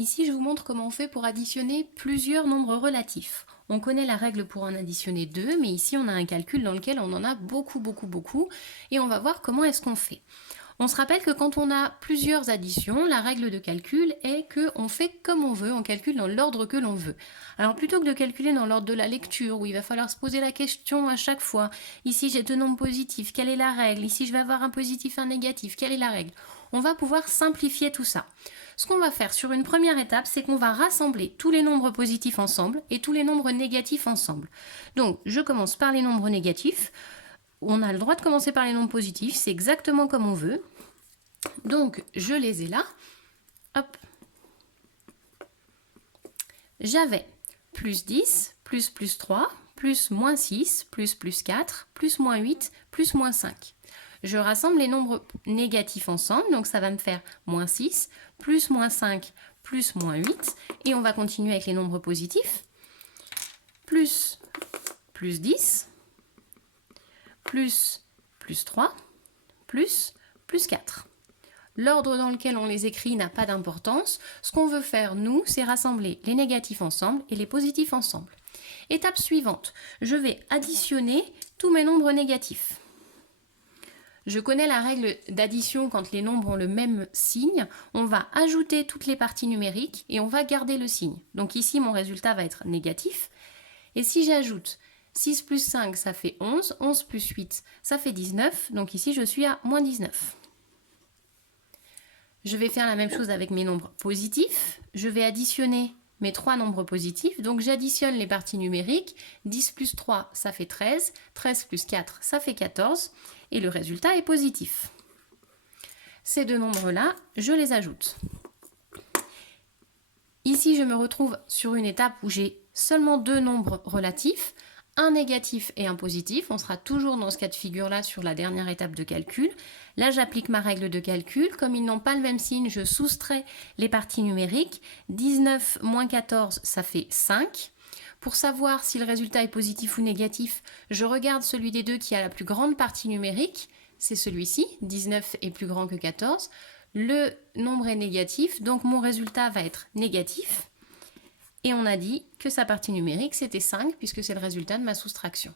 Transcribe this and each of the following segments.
Ici, je vous montre comment on fait pour additionner plusieurs nombres relatifs. On connaît la règle pour en additionner 2, mais ici, on a un calcul dans lequel on en a beaucoup, et on va voir comment est-ce qu'on fait. On se rappelle que quand on a plusieurs additions, la règle de calcul est qu'on fait comme on veut, on calcule dans l'ordre que l'on veut. Alors plutôt que de calculer dans l'ordre de la lecture, où il va falloir se poser la question à chaque fois, ici j'ai deux nombres positifs, quelle est la règle? Ici je vais avoir un positif, un négatif, quelle est la règle? On va pouvoir simplifier tout ça. Ce qu'on va faire sur une première étape, c'est qu'on va rassembler tous les nombres positifs ensemble et tous les nombres négatifs ensemble. Donc je commence par les nombres négatifs. On a le droit de commencer par les nombres positifs, c'est exactement comme on veut. Donc, je les ai là. Hop. J'avais plus 10, plus 3, plus moins 6, plus 4, plus moins 8, plus moins 5. Je rassemble les nombres négatifs ensemble, donc ça va me faire moins 6, plus moins 5, plus moins 8. Et on va continuer avec les nombres positifs. Plus 10, plus 3, plus 4. L'ordre dans lequel on les écrit n'a pas d'importance. Ce qu'on veut faire, nous, c'est rassembler les négatifs ensemble et les positifs ensemble. Étape suivante, je vais additionner tous mes nombres négatifs. Je connais la règle d'addition quand les nombres ont le même signe. On va ajouter toutes les parties numériques et on va garder le signe. Donc ici, mon résultat va être négatif. Et si j'ajoute 6 plus 5, ça fait 11. 11 plus 8, ça fait 19. Donc ici, je suis à moins 19. Je vais faire la même chose avec mes nombres positifs. Je vais additionner mes trois nombres positifs. Donc j'additionne les parties numériques. 10 plus 3, ça fait 13. 13 plus 4, ça fait 14. Et le résultat est positif. Ces deux nombres-là, je les ajoute. Ici, je me retrouve sur une étape où j'ai seulement deux nombres relatifs, un négatif et un positif. On sera toujours dans ce cas de figure-là sur la dernière étape de calcul. Là, j'applique ma règle de calcul. Comme ils n'ont pas le même signe, je soustrais les parties numériques. 19 moins 14, ça fait 5. Pour savoir si le résultat est positif ou négatif, je regarde celui des deux qui a la plus grande partie numérique. C'est celui-ci, 19 est plus grand que 14. Le nombre est négatif, donc mon résultat va être négatif. Et on a dit que sa partie numérique, c'était 5, puisque c'est le résultat de ma soustraction.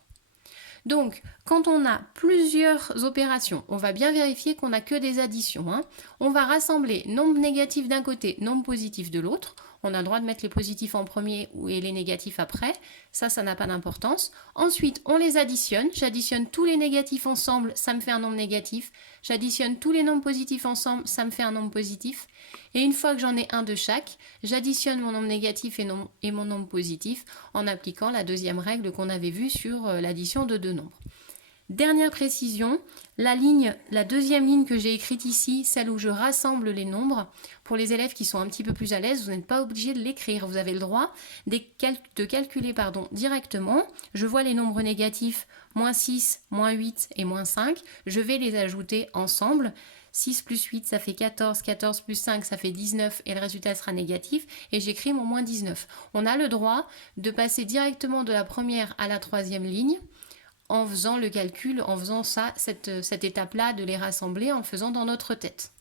Donc, quand on a plusieurs opérations, on va bien vérifier qu'on n'a que des additions. On va rassembler nombre négatif d'un côté, nombre positif de l'autre. On a le droit de mettre les positifs en premier et les négatifs après. Ça n'a pas d'importance. Ensuite, on les additionne. J'additionne tous les négatifs ensemble, ça me fait un nombre négatif. J'additionne tous les nombres positifs ensemble, ça me fait un nombre positif. Et une fois que j'en ai un de chaque, j'additionne mon nombre négatif et mon nombre positif en appliquant la deuxième règle qu'on avait vue sur l'addition de deux nombres. Dernière précision, la deuxième ligne que j'ai écrite ici, celle où je rassemble les nombres, pour les élèves qui sont un petit peu plus à l'aise, vous n'êtes pas obligé de l'écrire. Vous avez le droit de calculer directement. Je vois les nombres négatifs, moins 6, moins 8 et moins 5. Je vais les ajouter ensemble. 6 plus 8, ça fait 14. 14 plus 5, ça fait 19 et le résultat sera négatif. Et j'écris mon moins 19. On a le droit de passer directement de la première à la troisième ligne en faisant le calcul, en faisant cette étape-là, de les rassembler, en le faisant dans notre tête.